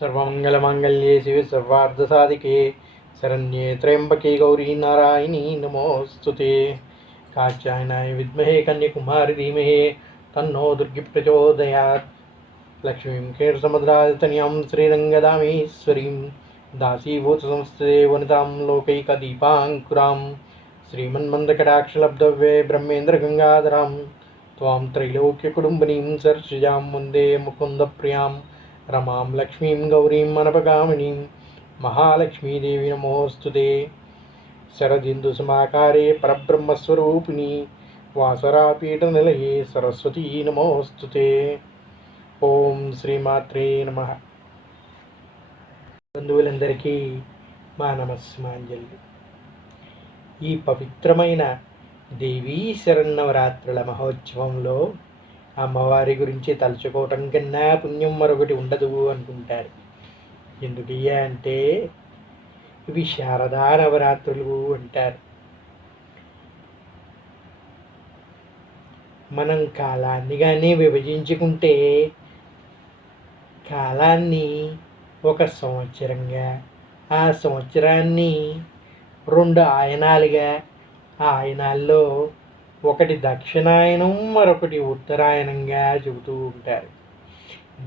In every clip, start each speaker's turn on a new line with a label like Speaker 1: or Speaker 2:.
Speaker 1: सर्वमङ्गलमाङ्गल्ये शिवे सर्वार्धसाधिके, शरण्ये त्र्यम्बके गौरी नारायणी, नमोऽस्तु ते। कात्यायनाय विद्महे कन्याकुमारि धीमहि, तन्नो दुर्गि प्रचोदयात्। लक्ष्मीं क्षीरसमुद्रातन्यां श्रीरङ्गदामेश्वरीं दासीभूतसंस्थे वनितां लोकैकदीपाङ्कुरां, श्रीमन्मन्दकटाक्षलब्धव्ये ब्रह्मेन्द्रगङ्गाधरां, त्वां त्रैलोक्यकुटुम्बिनीं सर्षजां वंदे मुकुन्दप्रियाँ రమాం లక్ష్మీం గౌరీం మనపగామిని మహాలక్ష్మీదేవి నమోస్తుతే శరదిందు సమాకారే పరబ్రహ్మస్వరూపిణి వాసరాపీఠ నిలయే సరస్వతీ నమోస్తుతే ఓం శ్రీమాత్రే నమ బంధువులందరికీ మా నమస్మాంజలి ఈ పవిత్రమైన దేవీ శరణవరాత్రుల మహోత్సవంలో అమ్మవారి గురించి తలుచుకోవటం కన్నా పుణ్యం మరొకటి ఉండదు అనుకుంటారు. ఎందుకయ్యా అంటే ఇవి శారదా నవరాత్రులు అంటారు. మనం కాలాన్ని కానీ విభజించుకుంటే కాలాన్ని ఒక సంవత్సరంగా ఆ సంవత్సరాన్ని రెండు ఆయనాలుగా ఆ ఆయనాల్లో ఒకటి దక్షిణాయనం మరొకటి ఉత్తరాయణంగా చెబుతూ ఉంటారు.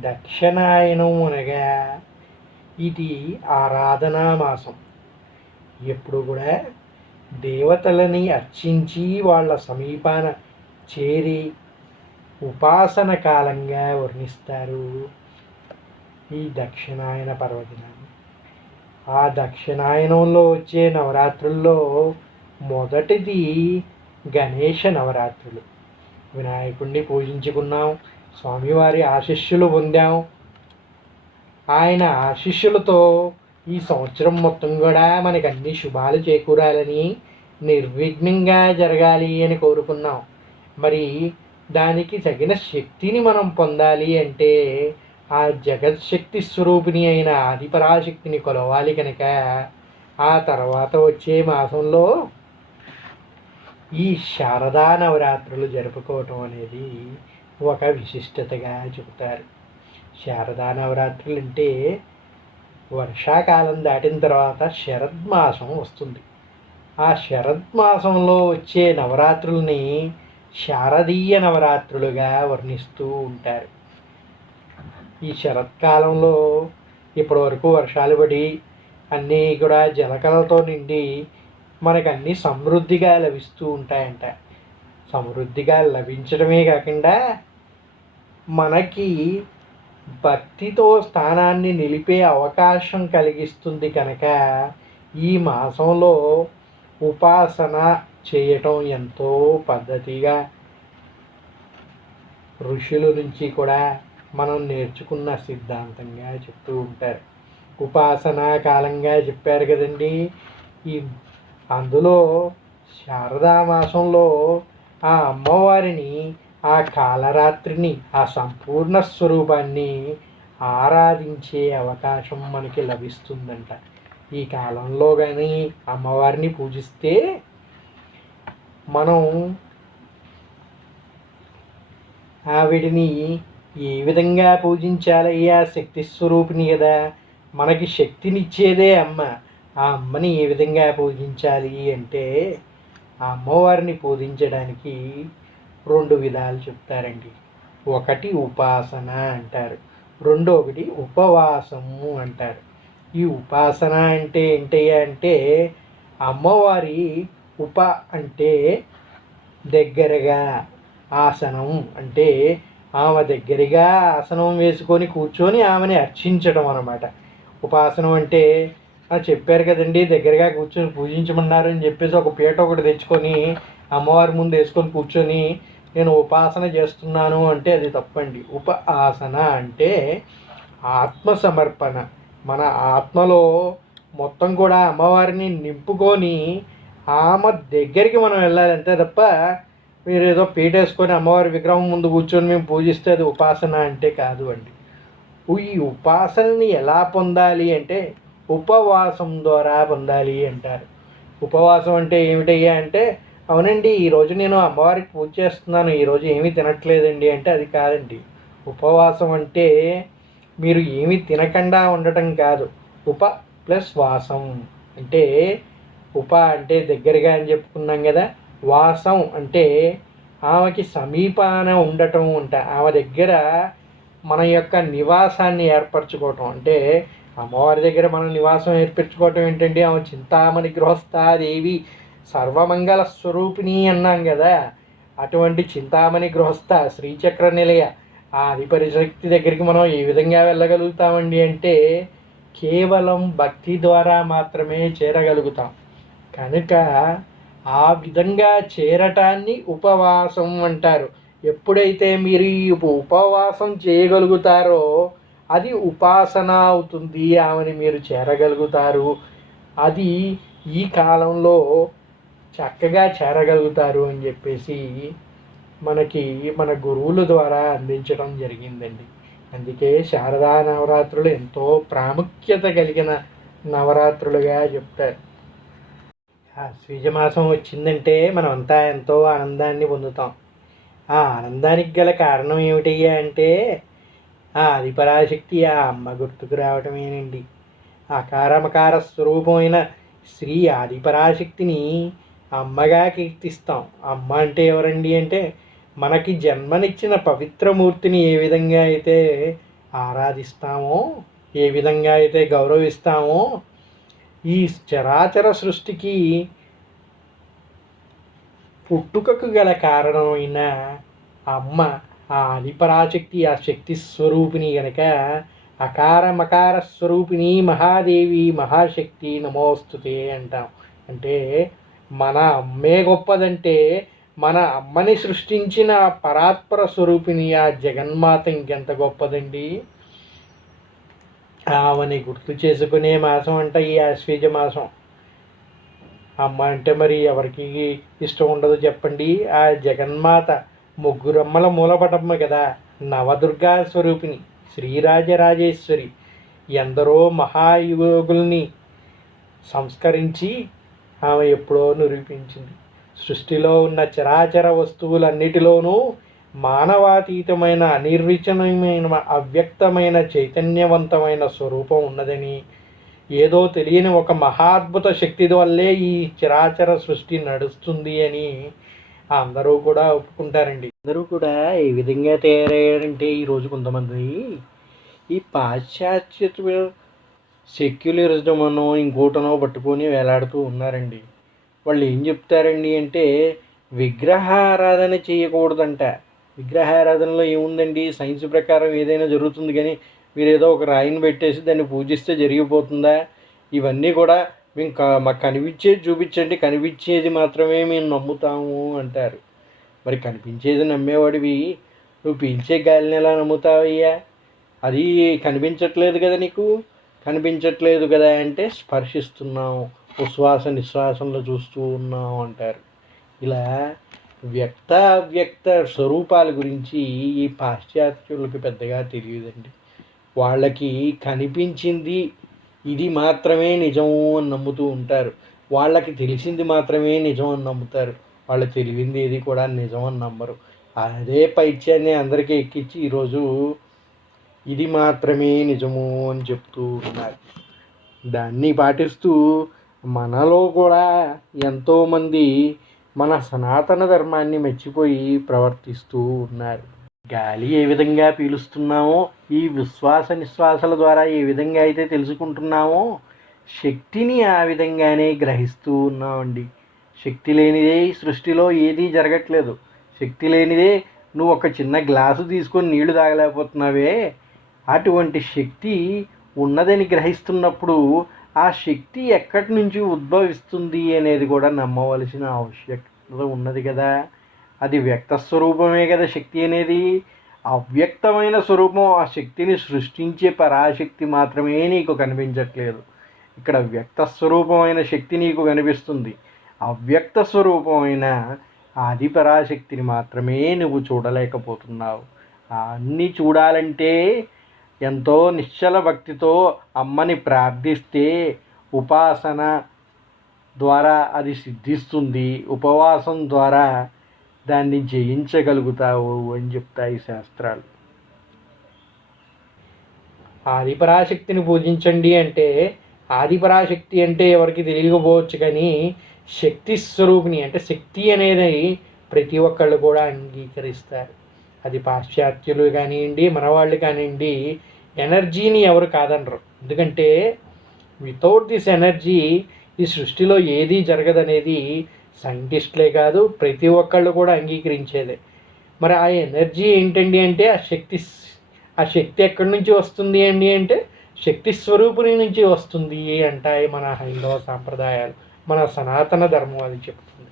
Speaker 1: దక్షిణాయనం అనగా ఇది ఆరాధనా మాసం. ఎప్పుడు కూడా దేవతలని అర్చించి వాళ్ళ సమీపాన చేరి ఉపాసన కాలంగా వర్ణిస్తారు ఈ దక్షిణాయన పర్వదినాన్ని ఆ దక్షిణాయనంలో వచ్చే నవరాత్రుల్లో మొదటిది గణేష నవరాత్రులు. వినాయకుడిని పూజించుకున్నాం స్వామివారి ఆశిష్యులు పొందాం. ఆయన ఆశిష్యులతో ఈ సంవత్సరం మొత్తం కూడా మనకు అన్ని శుభాలు చేకూరాలని నిర్విఘ్నంగా జరగాలి అని కోరుకున్నాం. మరి దానికి తగిన శక్తిని మనం పొందాలి అంటే ఆ జగత్శక్తి స్వరూపిణి అయిన ఆదిపరాశక్తిని కొలవాలి కనుక ఆ తర్వాత వచ్చే మాసంలో ఈ శారదా నవరాత్రులు జరుపుకోవటం అనేది ఒక విశిష్టతగా చెబుతారు. శారదా నవరాత్రులు అంటే వర్షాకాలం దాటిన తర్వాత శరద్మాసం వస్తుంది. ఆ శరద్మాసంలో వచ్చే నవరాత్రుల్ని శారదీయ నవరాత్రులుగా వర్ణిస్తూ ఉంటారు. ఈ శరత్కాలంలో ఇప్పటి వరకు వర్షాలు పడి అన్నీ కూడా జలకలతో నిండి మనకు అన్నీ సమృద్ధిగా లభిస్తూ ఉంటాయంట. సమృద్ధిగా లభించడమే కాకుండా మనకి భక్తితో స్థానాన్ని నిలిపే అవకాశం కలిగిస్తుంది కనుక ఈ మాసంలో ఉపాసన చేయటం ఎంతో పద్ధతిగా ఋషుల నుంచి కూడా మనం నేర్చుకున్న సిద్ధాంతంగా చెప్తూ ఉంటారు. ఉపాసనా కాలంగా చెప్పారు కదండి. ఈ అందులో శారదా మాసంలో ఆ అమ్మవారిని ఆ కాలరాత్రిని ఆ సంపూర్ణ స్వరూపాన్ని ఆరాధించే అవకాశం మనకి లభిస్తుందంట. ఈ కాలంలో కానీ అమ్మవారిని పూజిస్తే మనం ఆవిడిని ఏ విధంగా పూజించాలయ్యా శక్తి స్వరూపిణి కదా. మనకి శక్తినిచ్చేదే అమ్మ. ఆ అమ్మని ఏ విధంగా పూజించాలి అంటే ఆ అమ్మవారిని పూజించడానికి రెండు విధాలు చెప్తారండి. ఒకటి ఉపాసన అంటారు. రెండొకటి ఉపవాసము అంటారు. ఈ ఉపాసన అంటే ఏంటయ్యా అంటే అమ్మవారి ఉప అంటే దగ్గరగా ఆసనం అంటే ఆమె దగ్గరగా ఆసనం వేసుకొని కూర్చొని ఆమెని అర్చించడం అనమాట ఉపాసనం అంటే చెప్పారు కదండి దగ్గరగా కూర్చొని పూజించమన్నారు అని చెప్పేసి ఒక పీట ఒకటి తెచ్చుకొని అమ్మవారి ముందు వేసుకొని కూర్చొని నేను ఉపాసన చేస్తున్నాను అంటే అది తప్పండి. ఉప ఆసన అంటే ఆత్మ సమర్పణ మన ఆత్మలో మొత్తం కూడా అమ్మవారిని నింపుకొని ఆమె దగ్గరికి మనం వెళ్ళాలి అంతే తప్ప మీరు ఏదో పీటేసుకొని అమ్మవారి విగ్రహం ముందు కూర్చొని మేము పూజిస్తే అది ఉపాసన అంటే కాదు అండి. ఈ ఉపాసనని ఎలా పొందాలి అంటే ఉపవాసం ద్వారా పొందాలి అంటారు. ఉపవాసం అంటే ఏమిటయ్యా అంటే అవునండి ఈరోజు నేను అమ్మవారికి పూజ చేస్తున్నాను ఈరోజు ఏమీ తినట్లేదండి అంటే అది కాదండి. ఉపవాసం అంటే మీరు ఏమి తినకుండా ఉండటం కాదు. ఉప ప్లస్ వాసం. అంటే ఉప అంటే దగ్గరగా అని చెప్పుకున్నాం కదా వాసం అంటే ఆమెకి సమీపాన ఉండటం ఉంట ఆమె దగ్గర మన యొక్క నివాసాన్ని ఏర్పరచుకోవటం. అంటే అమ్మవారి దగ్గర మనం నివాసం ఏర్పరచుకోవటం ఏంటంటే ఆమె చింతామణి గృహస్థాదేవి సర్వమంగళ స్వరూపిణి అన్నాం కదా. అటువంటి చింతామణి గృహస్థ శ్రీచక్ర నిలయ ఆ అధిపరిశక్తి దగ్గరికి మనం ఏ విధంగా వెళ్ళగలుగుతామండి అంటే కేవలం భక్తి ద్వారా మాత్రమే చేరగలుగుతాం. కనుక ఆ విధంగా చేరటాన్ని ఉపవాసం అంటారు. ఎప్పుడైతే మీరు ఈ ఉపవాసం చేయగలుగుతారో అది ఉపాసన అవుతుంది ఆమెని మీరు చేరగలుగుతారు. అది ఈ కాలంలో చక్కగా చేరగలుగుతారు అని చెప్పేసి మనకి మన గురువుల ద్వారా అందించడం జరిగిందండి. అందుకే శారదా నవరాత్రులు ఎంతో ప్రాముఖ్యత కలిగిన నవరాత్రులుగా చెప్తారు. మాసం వచ్చిందంటే మనమంతా ఎంతో ఆనందాన్ని పొందుతాం. ఆ ఆనందానికి గల కారణం ఏమిటయ్యా అంటే ఆ ఆదిపరాశక్తి ఆ అమ్మ గుర్తుకు రావటమేనండి. అకారమకార స్వరూపమైన శ్రీ ఆదిపరాశక్తిని అమ్మగా కీర్తిస్తాం. అమ్మ అంటే ఎవరండి అంటే మనకి జన్మనిచ్చిన పవిత్రమూర్తిని ఏ విధంగా అయితే ఆరాధిస్తామో ఏ విధంగా అయితే గౌరవిస్తామో ఈ చరాచర సృష్టికి పుట్టుకకు గల కారణమైన అమ్మ ఆ అధిపరాశక్తి ఆ శక్తి స్వరూపిణి గనక అకార మకార స్వరూపిణి మహాదేవి మహాశక్తి నమోస్తుతే అంటాం. అంటే మన అమ్మే గొప్పదంటే మన అమ్మని సృష్టించిన పరాత్పర స్వరూపిణి ఆ జగన్మాత ఇంకెంత గొప్పదండి? ఆమెని గుర్తు చేసుకునే మాసం అంట ఈ ఆశ్వీజ మాసం. అమ్మ అంటే మరి ఎవరికి ఇష్టం ఉండదు చెప్పండి. ఆ జగన్మాత ముగ్గురమ్మల మూలపటమ్మ కదా. నవదుర్గా స్వరూపిణి శ్రీరాజరాజేశ్వరి. ఎందరో మహాయోగుల్ని సంస్కరించి ఆమె ఎప్పుడో నిరూపించింది. సృష్టిలో ఉన్న చరాచర వస్తువులన్నిటిలోనూ మానవాతీతమైన అనిర్వచనమైన అవ్యక్తమైన చైతన్యవంతమైన స్వరూపం ఉన్నదని ఏదో తెలియని ఒక మహాద్భుత శక్తి వల్లే ఈ చరాచర సృష్టి నడుస్తుంది అని అందరూ కూడా ఒప్పుకుంటారండి. అందరూ కూడా ఏ విధంగా తయారయ్యారంటే ఈరోజు కొంతమంది ఈ పాశ్చాత్య సెక్యులరిజం అనో ఇంకోటనో పట్టుకొని వేలాడుతూ ఉన్నారండి. వాళ్ళు ఏం చెప్తారండి అంటే విగ్రహారాధన చేయకూడదంట. విగ్రహారాధనలో ఏముందండి? సైన్స్ ప్రకారం ఏదైనా జరుగుతుంది కానీ మీరు ఏదో ఒక రాయిని పెట్టేసి దాన్ని పూజిస్తే జరిగిపోతుందా? ఇవన్నీ కూడా ఇంకా మాకు కనిపించేది చూపించండి కనిపించేది మాత్రమే మేము నమ్ముతాము అంటారు. మరి కనిపించేది నమ్మేవాడివి? నువ్వు పీల్చే గాలిని ఎలా నమ్ముతావయ్యా? అది కనిపించట్లేదు కదా నీకు? కనిపించట్లేదు కదా అంటే స్పర్శిస్తున్నాము ఉశ్వాస నిశ్వాసంలో చూస్తూ ఉన్నాం అంటారు. ఇలా వ్యక్త అవ్యక్త స్వరూపాల గురించి ఈ పాశ్చాత్యులకు పెద్దగా తెలియదండి. వాళ్ళకి కనిపించింది ఇది మాత్రమే నిజం అని నమ్ముతూ ఉంటారు. వాళ్ళకి తెలిసింది మాత్రమే నిజం అని నమ్ముతారు. వాళ్ళు తెలివింది ఏది కూడా నిజం అని నమ్మరు. అదే పైత్యాన్ని అందరికీ ఎక్కించి ఈరోజు ఇది మాత్రమే నిజము అని చెప్తూ ఉన్నారు. దాన్ని పాటిస్తూ మనలో కూడా ఎంతోమంది మన సనాతన ధర్మాన్ని మెచ్చిపోయి ప్రవర్తిస్తూ ఉన్నారు. గాలి ఏ విధంగా పీలుస్తున్నామో ఈ విశ్వాస నిశ్వాసాల ద్వారా ఏ విధంగా అయితే తెలుసుకుంటున్నామో శక్తిని ఆ విధంగానే గ్రహిస్తూ ఉన్నామండి. శక్తి లేనిదే సృష్టిలో ఏదీ జరగట్లేదు. శక్తి లేనిదే నువ్వు ఒక చిన్న గ్లాసు తీసుకొని నీళ్ళు తాగలేకపోతున్నావే. అటువంటి శక్తి ఉన్నదని గ్రహిస్తున్నప్పుడు ఆ శక్తి ఎక్కడి నుంచి ఉద్భవిస్తుంది అనేది కూడా నమ్మవలసిన ఆవశ్యకత ఉన్నది కదా. అది వ్యక్త స్వరూపమే కదా శక్తి అనేది. అవ్యక్తమైన స్వరూపం ఆ శక్తిని సృష్టించే పరాశక్తి మాత్రమే నీకు కనిపించట్లేదు. ఇక్కడ వ్యక్త స్వరూపమైన శక్తి నీకు కనిపిస్తుంది. అవ్యక్త స్వరూపమైన ఆది పరాశక్తిని మాత్రమే నువ్వు చూడలేకపోతున్నావు. అన్నీ చూడాలంటే ఎంతో నిశ్చల భక్తితో అమ్మని ప్రార్థిస్తే ఉపాసన ద్వారా అది సిద్ధిస్తుంది. ఉపవాసం ద్వారా దాన్ని జయించగలుగుతావు అని చెప్తాయి శాస్త్రాలు. ఆదిపరాశక్తిని పూజించండి అంటే ఆదిపరాశక్తి అంటే ఎవరికి తెలియకపోవచ్చు కానీ శక్తి స్వరూపిణి అంటే శక్తి అనేది ప్రతి ఒక్కళ్ళు కూడా అంగీకరిస్తారు. అది పాశ్చాత్యులు కానివ్వండి మనవాళ్ళు కానివ్వండి ఎనర్జీని ఎవరు కాదనరు. ఎందుకంటే వితౌట్ దిస్ ఎనర్జీ ఈ సృష్టిలో ఏది జరగదనేది సైంటిస్టులే కాదు ప్రతి ఒక్కళ్ళు కూడా అంగీకరించేదే. మరి ఆ ఎనర్జీ ఏంటండి అంటే ఆ శక్తి ఆ శక్తి ఎక్కడి నుంచి వస్తుంది అండి అంటే శక్తి స్వరూపుని నుంచి వస్తుంది అంటాయి మన హైందవ సాంప్రదాయాలు మన సనాతన ధర్మం అది చెప్తుంది.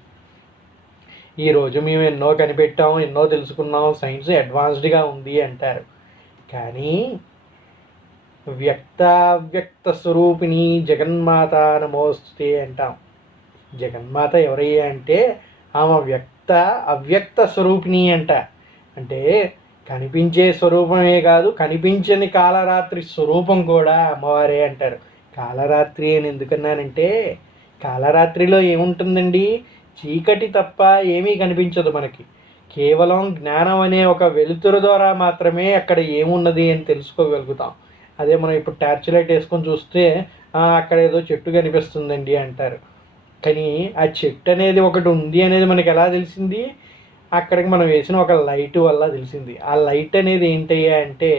Speaker 1: ఈరోజు మేము ఎన్నో కనిపెట్టాం ఎన్నో తెలుసుకున్నాం సైన్స్ అడ్వాన్స్డ్గా ఉంది అంటారు. కానీ వ్యక్తావ్యక్త స్వరూపిణి జగన్మాత నమోస్తే అంటాం. జగన్మాత ఎవరయ్యా అంటే ఆమె వ్యక్త అవ్యక్త స్వరూపిణి అంట. అంటే కనిపించే స్వరూపమే కాదు కనిపించని కాలరాత్రి స్వరూపం కూడా అమ్మవారే అంటారు. కాలరాత్రి అని ఎందుకన్నానంటే కాలరాత్రిలో ఏముంటుందండి? చీకటి తప్ప ఏమీ కనిపించదు మనకి. కేవలం జ్ఞానం అనే ఒక వెలుతురు ద్వారా మాత్రమే అక్కడ ఏమున్నది అని తెలుసుకోగలుగుతాం. అదే మనం ఇప్పుడు టార్చ్ లైట్ వేసుకొని చూస్తే అక్కడ ఏదో చెట్టు కనిపిస్తుందండి అంటారు. కానీ ఆ చెట్టు అనేది ఒకటి ఉంది అనేది మనకి ఎలా తెలిసింది? అక్కడికి మనం వేసిన ఒక లైట్ వల్ల తెలిసింది. ఆ లైట్ అనేది ఏంటయ్యా అంటే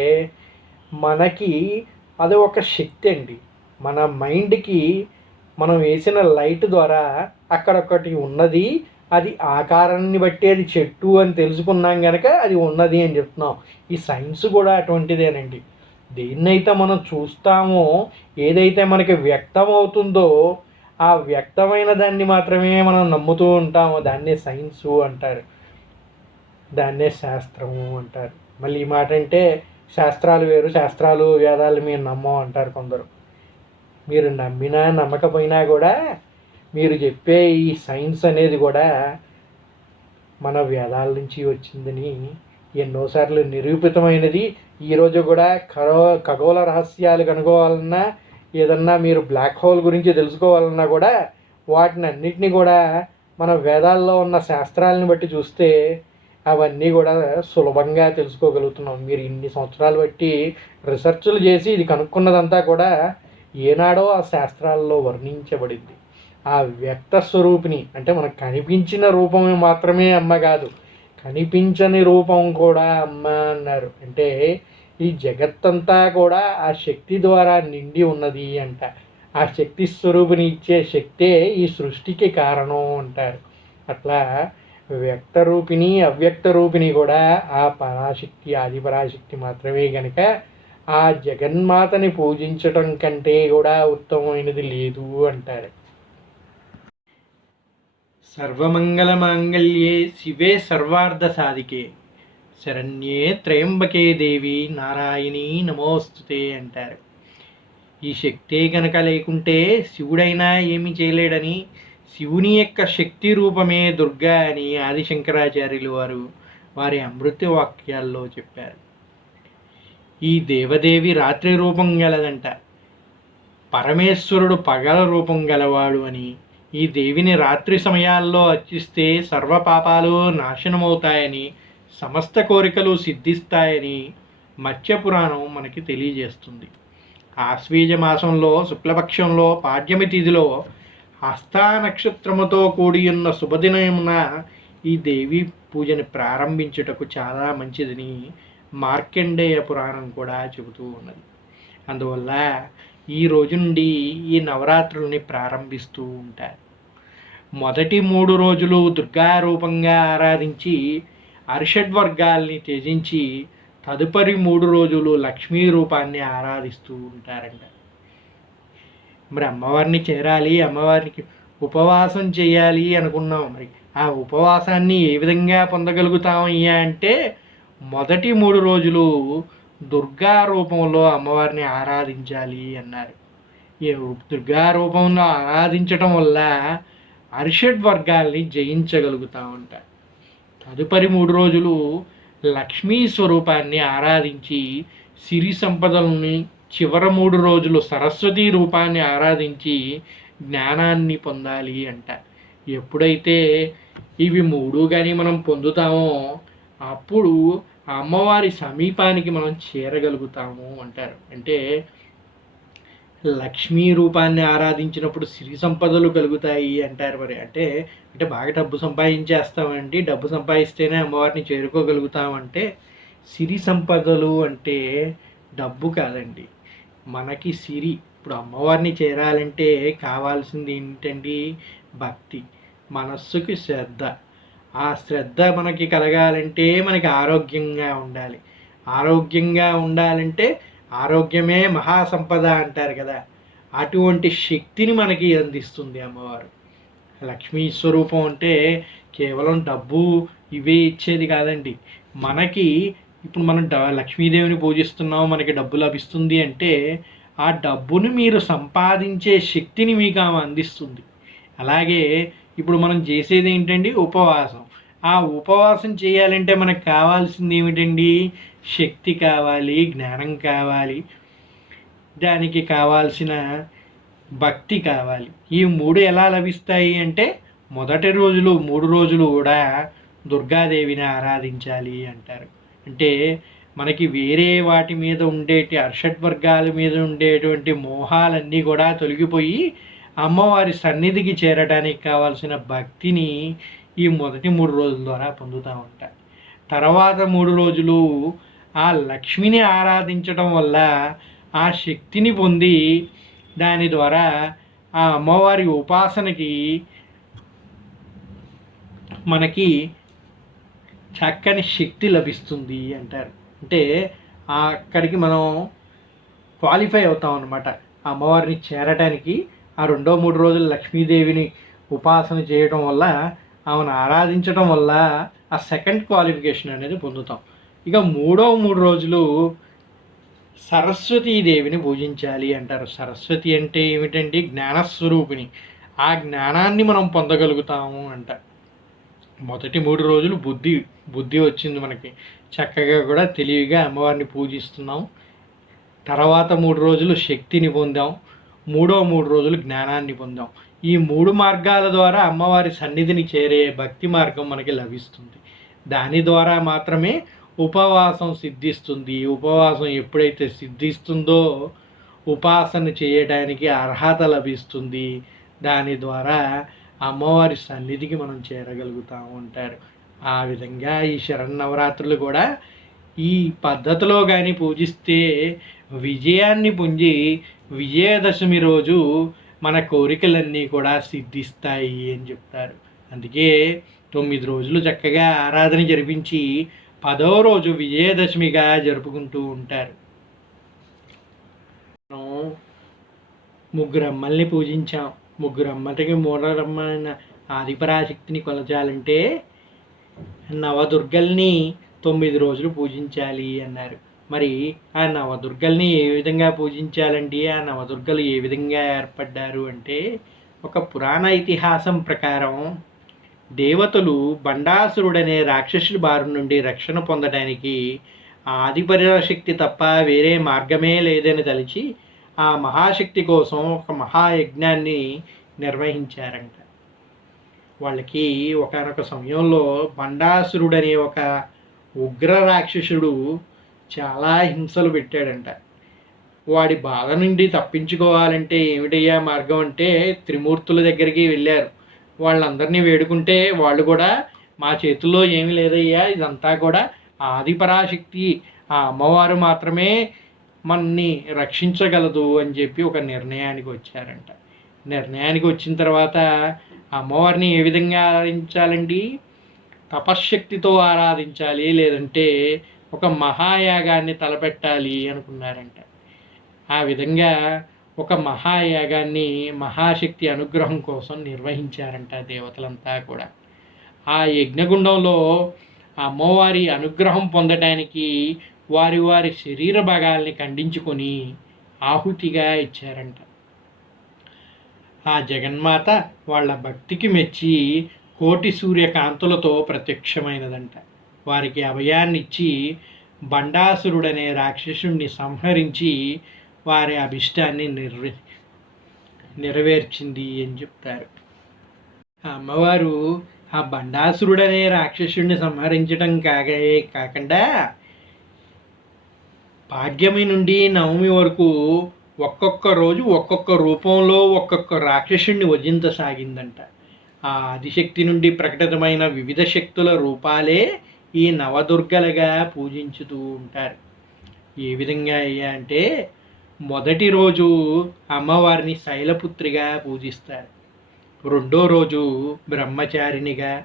Speaker 1: మనకి అది ఒక శక్తి అండి. మన మైండ్కి మనం వేసిన లైట్ ద్వారా అక్కడ ఒకటి ఉన్నది అది ఆకారాన్ని బట్టి అది చెట్టు అని తెలుసుకున్నాం కనుక అది ఉన్నది అని చెప్తున్నాం. ఈ సైన్స్ కూడా అటువంటిదేనండి. దేన్నైతే మనం చూస్తామో ఏదైతే మనకి వ్యక్తం అవుతుందో ఆ వ్యక్తమైన దాన్ని మాత్రమే మనం నమ్ముతూ ఉంటాము. దాన్నే సైన్సు అంటారు. దాన్నే శాస్త్రము అంటారు. మళ్ళీ ఈ మాట అంటే శాస్త్రాలు వేరు శాస్త్రాలు వేదాలు మీరు నమ్మం అంటారు కొందరు. మీరు నమ్మినా నమ్మకపోయినా కూడా మీరు చెప్పే ఈ సైన్స్ అనేది కూడా మన వేదాల నుంచి వచ్చిందని ఎన్నోసార్లు నిరూపితమైనది. ఈరోజు కూడా ఖరో ఖగోళ రహస్యాలు కనుక్కోవాలన్నా ఏదన్నా మీరు బ్లాక్ హోల్ గురించి తెలుసుకోవాలన్నా కూడా వాటిని అన్నిటినీ కూడా మన వేదాల్లో ఉన్న శాస్త్రాలను బట్టి చూస్తే అవన్నీ కూడా సులభంగా తెలుసుకోగలుగుతున్నాం. మీరు ఇన్ని సంవత్సరాలు బట్టి రీసెర్చ్లు చేసి ఇది కనుక్కున్నదంతా కూడా ఏనాడో ఆ శాస్త్రాల్లో వర్ణించబడింది. ఆ వ్యక్త స్వరూపిణి అంటే మనకు కనిపించిన రూపమే మాత్రమే అమ్మ కాదు కనిపించని రూపం కూడా అమ్మ అన్నారు. అంటే ఈ జగత్తంతా కూడా ఆ శక్తి ద్వారా నిండి ఉన్నది అంట. ఆ శక్తి స్వరూపిని ఇచ్చే శక్తే ఈ సృష్టికి కారణం అంటారు. అట్లా వ్యక్త రూపిణి అవ్యక్త రూపిణి కూడా ఆ పరాశక్తి ఆదిపరాశక్తి మాత్రమే గనక ఆ జగన్మాతని పూజించటం కంటే కూడా ఉత్తమమైనది లేదు అంటారు. సర్వమంగళ మాంగళ్యే శివే సర్వార్థ సాధికే. శరణ్యే త్రయంబకే దేవి నారాయణి నమోస్తుతే అంటారు. ఈ శక్తే కనుక లేకుంటే శివుడైనా ఏమి చేయలేడని శివుని యొక్క శక్తి రూపమే దుర్గా అని ఆదిశంకరాచార్యులు వారు వారి అమృత వాక్యాల్లో చెప్పారు. ఈ దేవదేవి రాత్రి రూపం గలదంట. పరమేశ్వరుడు పగల రూపం గలవాడు అని ఈ దేవిని రాత్రి సమయాల్లో అర్చిస్తే సర్వ పాపాలు నాశనమవుతాయని సమస్త కోరికలు సిద్ధిస్తాయని మత్స్య పురాణం మనకి తెలియజేస్తుంది. ఆశ్వీజ మాసంలో శుక్లపక్షంలో పాడ్యమి తిథిలో హస్తా నక్షత్రముతో కూడి ఉన్న శుభదినమున ఈ దేవి పూజని ప్రారంభించుటకు చాలా మంచిదని మార్కండేయ పురాణం కూడా చెబుతూ ఉన్నది. అందువల్ల ఈ రోజు నుండి ఈ నవరాత్రుల్ని ప్రారంభిస్తూ ఉంటారు. మొదటి మూడు రోజులు దుర్గా రూపంగా ఆరాధించి అరిషడ్ వర్గాల్ని త్యజించి తదుపరి మూడు రోజులు లక్ష్మీ రూపాన్ని ఆరాధిస్తూ ఉంటారంట. మరి అమ్మవారిని చేరాలి అమ్మవారికి ఉపవాసం చేయాలి అనుకున్నాం. మరి ఆ ఉపవాసాన్ని ఏ విధంగా పొందగలుగుతాం అయ్యా అంటే మొదటి మూడు రోజులు దుర్గా రూపంలో అమ్మవారిని ఆరాధించాలి అన్నారు. ఈ దుర్గా రూపంలో ఆరాధించటం వల్ల అరిషడ్ వర్గాల్ని జయించగలుగుతామంట. తదుపరి మూడు రోజులు లక్ష్మీ స్వరూపాన్ని ఆరాధించి సిరి సంపదలని చివరి మూడు రోజులు సరస్వతి రూపాన్ని ఆరాధించి జ్ఞానాన్ని పొందాలి అంట. ఎప్పుడైతే ఇవి మూడు కానీ మనం పొందుతామో అప్పుడు అమ్మవారి సమీపానికి మనం చేరగలుగుతాము అంటారు. అంటే లక్ష్మీ రూపాన్ని ఆరాధించినప్పుడు సిరి సంపదలు కలుగుతాయి అంటారు మరి. అంటే అంటే బాగా డబ్బు సంపాదించేస్తామండి. డబ్బు సంపాదిస్తేనే అమ్మవారిని చేరుకోగలుగుతామంటే సిరి సంపదలు అంటే డబ్బు కాదండి. మనకి సిరి ఇప్పుడు అమ్మవారిని చేరాలంటే కావాల్సింది ఏంటండి? భక్తి మనస్సుకి శ్రద్ధ. ఆ శ్రద్ధ మనకి కలగాలంటే మనకి ఆరోగ్యంగా ఉండాలి. ఆరోగ్యంగా ఉండాలంటే ఆరోగ్యమే మహాసంపద అంటారు కదా. అటువంటి శక్తిని మనకి అందిస్తుంది అమ్మవారు. లక్ష్మీ స్వరూపం అంటే కేవలం డబ్బు ఇవే ఇచ్చేది కాదండి. మనకి ఇప్పుడు మనం డ లక్ష్మీదేవిని పూజిస్తున్నాం మనకి డబ్బు లభిస్తుంది అంటే ఆ డబ్బును మీరు సంపాదించే శక్తిని మీకు ఆమె అందిస్తుంది. అలాగే ఇప్పుడు మనం చేసేది ఏంటండి? ఉపవాసం. ఆ ఉపవాసం చేయాలంటే మనకు కావాల్సింది ఏమిటండి? శక్తి కావాలి జ్ఞానం కావాలి. దానికి కావాల్సిన భక్తి కావాలి. ఈ మూడు ఎలా లభిస్తాయి అంటే మొదటి రోజులు మూడు రోజులు కూడా దుర్గాదేవిని ఆరాధించాలి అంటారు. అంటే మనకి వేరే వాటి మీద ఉండేటి అర్షడ్ వర్గాల మీద ఉండేటువంటి మోహాలన్నీ కూడా తొలగిపోయి అమ్మవారి సన్నిధికి చేరడానికి కావాల్సిన భక్తిని ఈ మొదటి మూడు రోజుల ద్వారా పొందుతూ ఉంటారు. తర్వాత మూడు రోజులు ఆ లక్ష్మిని ఆరాధించడం వల్ల ఆ శక్తిని పొంది దాని ద్వారా ఆ అమ్మవారి ఉపాసనకి మనకి చక్కని శక్తి లభిస్తుంది అంటారు. అంటే అక్కడికి మనం క్వాలిఫై అవుతాం అనమాట అమ్మవారిని చేరటానికి ఆ రెండో మూడు రోజులు లక్ష్మీదేవిని ఉపాసన చేయడం వల్ల ఆమెను ఆరాధించడం వల్ల ఆ సెకండ్ క్వాలిఫికేషన్ అనేది పొందుతాం. ఇక మూడో మూడు రోజులు సరస్వతీదేవిని పూజించాలి అంటారు. సరస్వతి అంటే ఏమిటండి? జ్ఞానస్వరూపిణి. ఆ జ్ఞానాన్ని మనం పొందగలుగుతాము అంట. మొదటి మూడు రోజులు బుద్ధి బుద్ధి వచ్చింది మనకి. చక్కగా కూడా తెలివిగా అమ్మవారిని పూజిస్తున్నాం. తర్వాత మూడు రోజులు శక్తిని పొందాం. మూడో మూడు రోజులు జ్ఞానాన్ని పొందాం. ఈ మూడు మార్గాల ద్వారా అమ్మవారి సన్నిధిని చేరే భక్తి మార్గం మనకి లభిస్తుంది. దాని ద్వారా మాత్రమే ఉపవాసం సిద్ధిస్తుంది. ఉపవాసం ఎప్పుడైతే సిద్ధిస్తుందో ఉపాసన చేయడానికి అర్హత లభిస్తుంది. దాని ద్వారా అమ్మవారి సన్నిధికి మనం చేరగలుగుతూ ఉంటారు ఆ విధంగా ఈ శరన్నవరాత్రులు కూడా ఈ పద్ధతిలో కానీ పూజిస్తే విజయాన్ని పుంజి విజయదశమి రోజు మన కోరికలన్నీ కూడా సిద్ధిస్తాయి అని చెప్తారు. అందుకే తొమ్మిది రోజులు చక్కగా ఆరాధన జరిపించి పదవ రోజు విజయదశమిగా జరుపుకుంటూ ఉంటారు. మనం ముగ్గురు అమ్మల్ని పూజించాం. ముగ్గురు అమ్మటికి అయిన ఆదిపరాశక్తిని కొలచాలంటే నవదుర్గల్ని తొమ్మిది రోజులు పూజించాలి అన్నారు. మరి ఆ నవదుర్గల్ని ఏ విధంగా పూజించాలండి? ఆ నవదుర్గలు ఏ విధంగా ఏర్పడ్డారు అంటే ఒక పురాణ ఇతిహాసం ప్రకారం దేవతలు బండాసురుడనే రాక్షసుడి బారి నుండి రక్షణ పొందడానికి ఆదిపరాశక్తి తప్ప వేరే మార్గమే లేదని తలిచి ఆ మహాశక్తి కోసం ఒక మహాయజ్ఞాన్ని నిర్వహించారంట. వాళ్ళకి ఒకనొక సమయంలో బండాసురుడనే ఒక ఉగ్ర రాక్షసుడు చాలా హింసలు పెట్టాడంట. వాడి బాధ నుండి తప్పించుకోవాలంటే ఏమిటయ్యా మార్గం అంటే త్రిమూర్తుల దగ్గరికి వెళ్ళారు. వాళ్ళందరినీ వేడుకుంటే వాళ్ళు కూడా మా చేతుల్లో ఏమీ లేదయ్యా ఇదంతా కూడా ఆదిపరాశక్తి ఆ అమ్మవారు మాత్రమే మనని రక్షించగలదు అని చెప్పి ఒక నిర్ణయానికి వచ్చారంట. నిర్ణయానికి వచ్చిన తర్వాత అమ్మవారిని ఏ విధంగా ఆరాధించాలండి? తపశ్శక్తితో ఆరాధించాలి లేదంటే ఒక మహాయాగాన్ని తలపెట్టాలి అనుకున్నారంట. ఆ విధంగా ఒక మహాయాగాన్ని మహాశక్తి అనుగ్రహం కోసం నిర్వహించారంట దేవతలంతా కూడా. ఆ యజ్ఞగుండంలో అమ్మవారి అనుగ్రహం పొందడానికి వారి వారి శరీర భాగాల్ని ఖండించుకొని ఆహుతిగా ఇచ్చారంట. ఆ జగన్మాత వాళ్ళ భక్తికి మెచ్చి కోటి సూర్యకాంతులతో ప్రత్యక్షమైనదంట. వారికి అభయాన్ని ఇచ్చి బండాసురుడనే రాక్షసుణ్ణి సంహరించి వారి అభిష్టాన్ని నిర్వ నెరవేర్చింది అని చెప్తారు అమ్మవారు ఆ బండాసురుడనే రాక్షసుడిని సంహరించడం కాగే కాకుండా పాడ్యమి నుండి నవమి వరకు ఒక్కొక్క రోజు ఒక్కొక్క రూపంలో ఒక్కొక్క రాక్షసుడిని వజించసాగిందంట ఆ ఆదిశక్తి నుండి ప్రకటితమైన వివిధ శక్తుల రూపాలే ఈ నవదుర్గలుగా పూజించుతూ ఉంటారు. ఏ విధంగా అయ్యా అంటే మొదటి రోజు అమ్మవారిని శైలపుత్రిగా పూజిస్తారు. రెండో రోజు బ్రహ్మచారిణిగా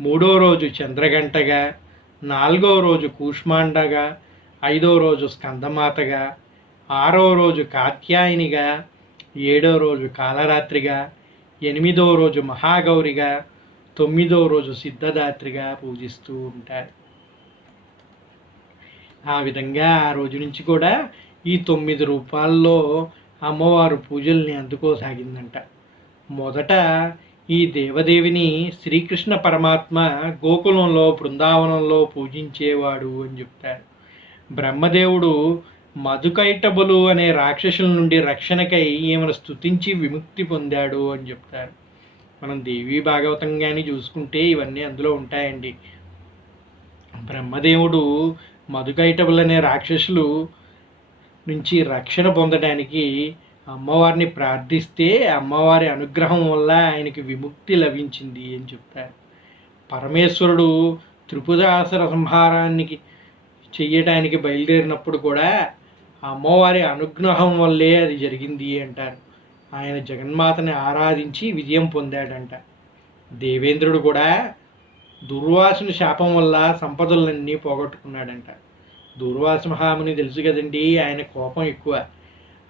Speaker 1: మూడో రోజు చంద్రగంటగా నాలుగో రోజు కూష్మాండగా ఐదో రోజు స్కందమాతగా ఆరో రోజు కాత్యాయనిగా ఏడో రోజు కాలరాత్రిగా ఎనిమిదో రోజు మహాగౌరిగా తొమ్మిదో రోజు సిద్ధదాత్రిగా పూజిస్తూ ఉంటారు. ఆ విధంగా ఆ రోజు నుంచి కూడా ఈ తొమ్మిది రూపాల్లో అమ్మవారు పూజల్ని అందుకోసాగిందంట. మొదట ఈ దేవదేవిని శ్రీకృష్ణ పరమాత్మ గోకులంలో బృందావనంలో పూజించేవాడు అని చెప్తారు బ్రహ్మదేవుడు మధుకైటబులు అనే రాక్షసుల నుండి రక్షణకై ఈమెను స్తుతించి విముక్తి పొందాడు అని చెప్తారు. మనం దేవీ భాగవతం కానీ చూసుకుంటే ఇవన్నీ అందులో ఉంటాయండి. బ్రహ్మదేవుడు మధుకైటబుల్ అనే రాక్షసులు నుంచి రక్షణ పొందడానికి అమ్మవారిని ప్రార్థిస్తే అమ్మవారి అనుగ్రహం వల్ల ఆయనకి విముక్తి లభించింది అని చెప్తారు పరమేశ్వరుడు త్రిపురాసుర సంహారానికి చెయ్యడానికి బయలుదేరినప్పుడు కూడా అమ్మవారి అనుగ్రహం వల్లే అది జరిగింది అంటారు. ఆయన జగన్మాతని ఆరాధించి విజయం పొందాడంట. దేవేంద్రుడు కూడా దుర్వాసుని శాపం వల్ల సంపదలన్నీ పోగొట్టుకున్నాడంట. దూర్వాస మహాముని తెలుసు కదండి ఆయన కోపం ఎక్కువ.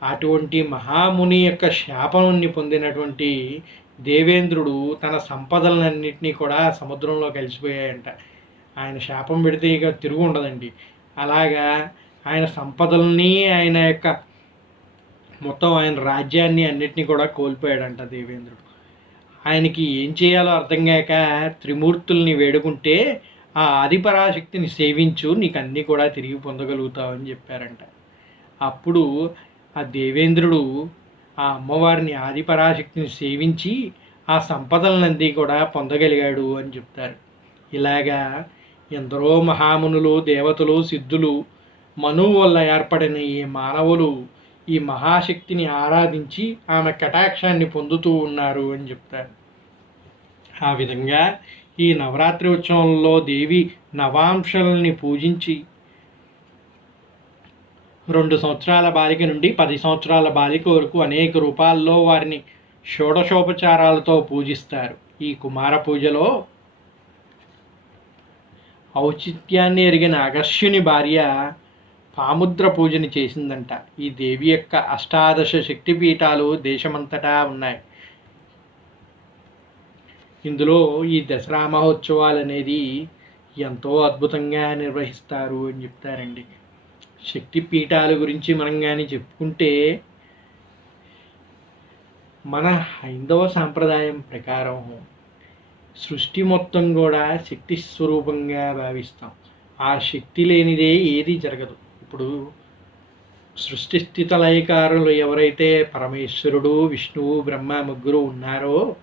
Speaker 1: అటువంటి మహాముని యొక్క శాపాన్ని పొందినటువంటి దేవేంద్రుడు తన సంపదలన్నింటినీ కూడా సముద్రంలో కలిసిపోయాయంట. ఆయన శాపం పెడితే ఇక తిరుగు ఉండదండి. అలాగా ఆయన సంపదల్ని ఆయన యొక్క మొత్తం ఆయన రాజ్యాన్ని అన్నిటినీ కూడా కోల్పోయాడంట దేవేంద్రుడు. ఆయనకి ఏం చేయాలో అర్థం కాక త్రిమూర్తుల్ని వేడుకుంటే ఆ ఆదిపరాశక్తిని సేవించు నీకు అన్నీ కూడా తిరిగి పొందగలుగుతావని చెప్పారంట. అప్పుడు ఆ దేవేంద్రుడు ఆ అమ్మవారిని ఆదిపరాశక్తిని సేవించి ఆ సంపదలనంది కూడా పొందగలిగాడు అని చెప్తారు. ఇలాగా ఎందరో మహామునులు దేవతలు సిద్ధులు మనువు వల్ల ఏర్పడిన ఈ మానవులు ఈ మహాశక్తిని ఆరాధించి ఆమె కటాక్షాన్ని పొందుతూ ఉన్నారు అని చెప్తారు. ఆ విధంగా ఈ నవరాత్రి ఉత్సవంలో దేవి నవాంశల్ని పూజించి రెండు సంవత్సరాల బాలిక నుండి పది సంవత్సరాల బాలిక వరకు అనేక రూపాల్లో వారిని షోడశోపచారాలతో పూజిస్తారు. ఈ కుమార పూజలో ఔచిత్యాన్ని ఎరిగిన అగస్యుని భార్య పాముద్ర పూజని చేసిందంట. ఈ దేవి యొక్క అష్టాదశ శక్తిపీఠాలు దేశమంతటా ఉన్నాయి. ఇందులో ఈ దసరా మహోత్సవాలు అనేది ఎంతో అద్భుతంగా నిర్వహిస్తారు అని చెప్తారండి. శక్తి పీఠాల గురించి మనం కానీ చెప్పుకుంటే మన హైందవ సాంప్రదాయం ప్రకారం సృష్టి మొత్తం కూడా శక్తి స్వరూపంగా భావిస్తాం. ఆ శక్తి లేనిదే ఏది జరగదు. ఇప్పుడు సృష్టి స్థిత లయకారులు ఎవరైతే పరమేశ్వరుడు విష్ణువు బ్రహ్మ ముగ్గురు ఉన్నారో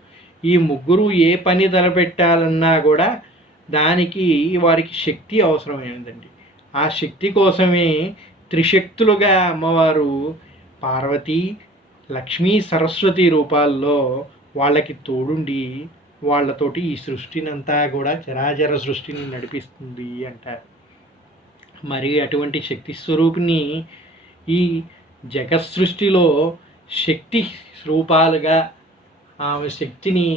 Speaker 1: ఈ ముగ్గురు ఏ పని తలపెట్టాలన్నా కూడా దానికి వారికి శక్తి అవసరమైనదండి. ఆ శక్తి కోసమే త్రిశక్తులుగా అమ్మవారు పార్వతి లక్ష్మీ సరస్వతి రూపాల్లో వాళ్ళకి తోడుండి వాళ్ళతోటి ఈ సృష్టినంతా కూడా చరాచర సృష్టిని నడిపిస్తుంది అంటారు. మరి అటువంటి శక్తి స్వరూపిణి ఈ జగత్ సృష్టిలో శక్తి రూపాలుగా ఆమె శక్తిని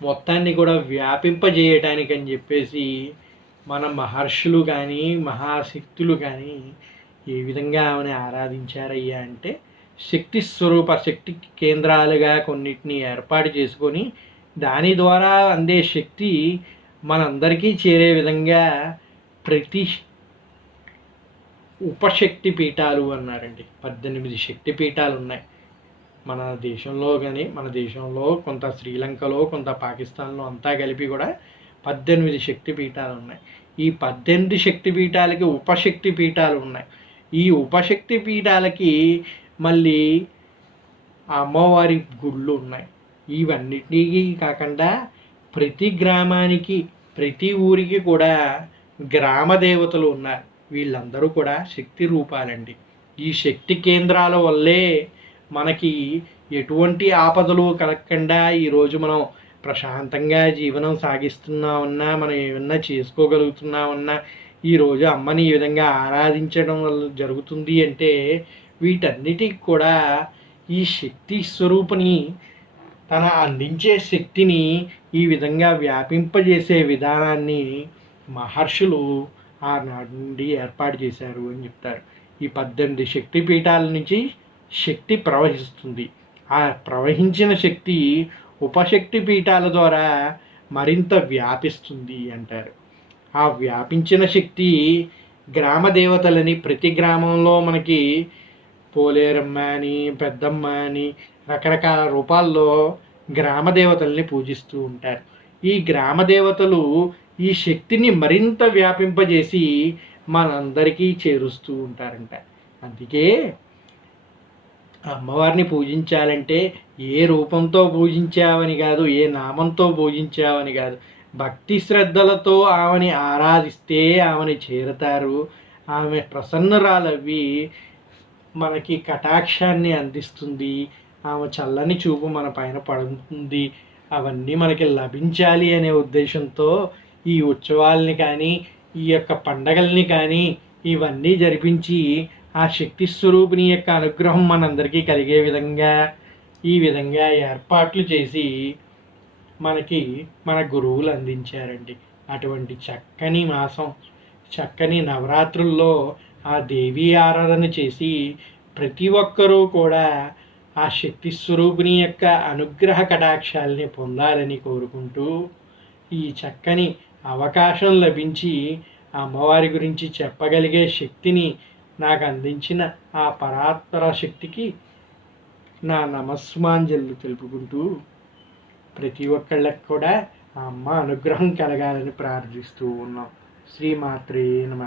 Speaker 1: మొత్తాన్ని కూడా వ్యాపింపజేయటానికి అని చెప్పేసి మన మహర్షులు కానీ మహాశక్తులు కానీ ఏ విధంగా ఆమెను ఆరాధించారయ్యా అంటే శక్తి స్వరూప శక్తి కేంద్రాలుగా కొన్నిటిని ఏర్పాటు చేసుకొని దాని ద్వారా అందే శక్తి మనందరికీ చేరే విధంగా ప్రతి ఉపశక్తి పీఠాలు అన్నారండి. పద్దెనిమిది శక్తి పీఠాలు ఉన్నాయి మన దేశంలో కానీ మన దేశంలో కొంత శ్రీలంకలో కొంత పాకిస్తాన్లో అంతా కలిపి కూడా పద్దెనిమిది శక్తి పీఠాలు ఉన్నాయి. ఈ పద్దెనిమిది శక్తి పీఠాలకి ఉపశక్తి పీఠాలు ఉన్నాయి. ఈ ఉపశక్తి పీఠాలకి మళ్ళీ అమ్మవారి గుళ్ళు ఉన్నాయి. ఇవన్నిటికీ కాకుండా ప్రతి గ్రామానికి ప్రతి ఊరికి కూడా గ్రామ దేవతలు ఉన్నారు. వీళ్ళందరూ కూడా శక్తి రూపాలండి. ఈ శక్తి కేంద్రాల వల్లే మనకి ఎటువంటి ఆపదలు కలగకుండా ఈరోజు మనం ప్రశాంతంగా జీవనం సాగిస్తున్నామన్నా మనం ఏమన్నా చేసుకోగలుగుతున్నామన్నా ఈరోజు అమ్మని ఈ విధంగా ఆరాధించడం వల్ల జరుగుతుంది అంటే వీటన్నిటికి కూడా ఈ శక్తి స్వరూపుని తన అందించే శక్తిని ఈ విధంగా వ్యాపింపజేసే విధానాన్ని మహర్షులు ఆనాటి నుండి ఏర్పాటు చేశారు అని చెప్తారు. ఈ పద్దెనిమిది శక్తి పీఠాల నుంచి శక్తి ప్రవహిస్తుంది. ఆ ప్రవహించిన శక్తి ఉపశక్తి పీఠాల ద్వారా మరింత వ్యాపిస్తుంది అంటారు. ఆ వ్యాపించిన శక్తి గ్రామ దేవతలని ప్రతి గ్రామంలో మనకి పోలేరమ్మ అని పెద్దమ్మ అని రకరకాల రూపాల్లో గ్రామ దేవతల్ని పూజిస్తూ ఉంటారు. ఈ గ్రామ దేవతలు ఈ శక్తిని మరింత వ్యాపింపజేసి మనందరికీ చేరుస్తూ ఉంటారంట. అందుకే అమ్మవారిని పూజించాలంటే ఏ రూపంతో పూజించావని కాదు ఏ నామంతో పూజించావని కాదు. భక్తి శ్రద్ధలతో ఆమెని ఆరాధిస్తే ఆమెని చేరతారు. ఆమె ప్రసన్నరాలవి మనకి కటాక్షాన్ని అందిస్తుంది. ఆమె చల్లని చూపు మన పైన పడుతుంది. అవన్నీ మనకి లభించాలి అనే ఉద్దేశంతో ఈ ఉత్సవాల్ని కానీ ఈ యొక్క పండగల్ని కానీ ఇవన్నీ జరిపించి ఆ శక్తి స్వరూపిణి యొక్క అనుగ్రహం మనందరికీ కలిగే విధంగా ఈ విధంగా ఏర్పాట్లు చేసి మనకి మన గురువులు అందించారండి. అటువంటి చక్కని మాసం చక్కని నవరాత్రుల్లో ఆ దేవీ ఆరాధన చేసి ప్రతి ఒక్కరూ కూడా ఆ శక్తి స్వరూపిణి యొక్క అనుగ్రహ కటాక్షాలని పొందాలని కోరుకుంటూ ఈ చక్కని అవకాశం లభించి అమ్మవారి గురించి చెప్పగలిగే శక్తిని నాకు అందించిన ఆ పరాత్పర శక్తికి నా నమస్మాంజలు తెలుపుకుంటూ ప్రతి ఒక్కళ్ళకి కూడా ఆ అమ్మ అనుగ్రహం కలగాలని ప్రార్థిస్తూ ఉన్నాం. శ్రీమాత్రే నమ.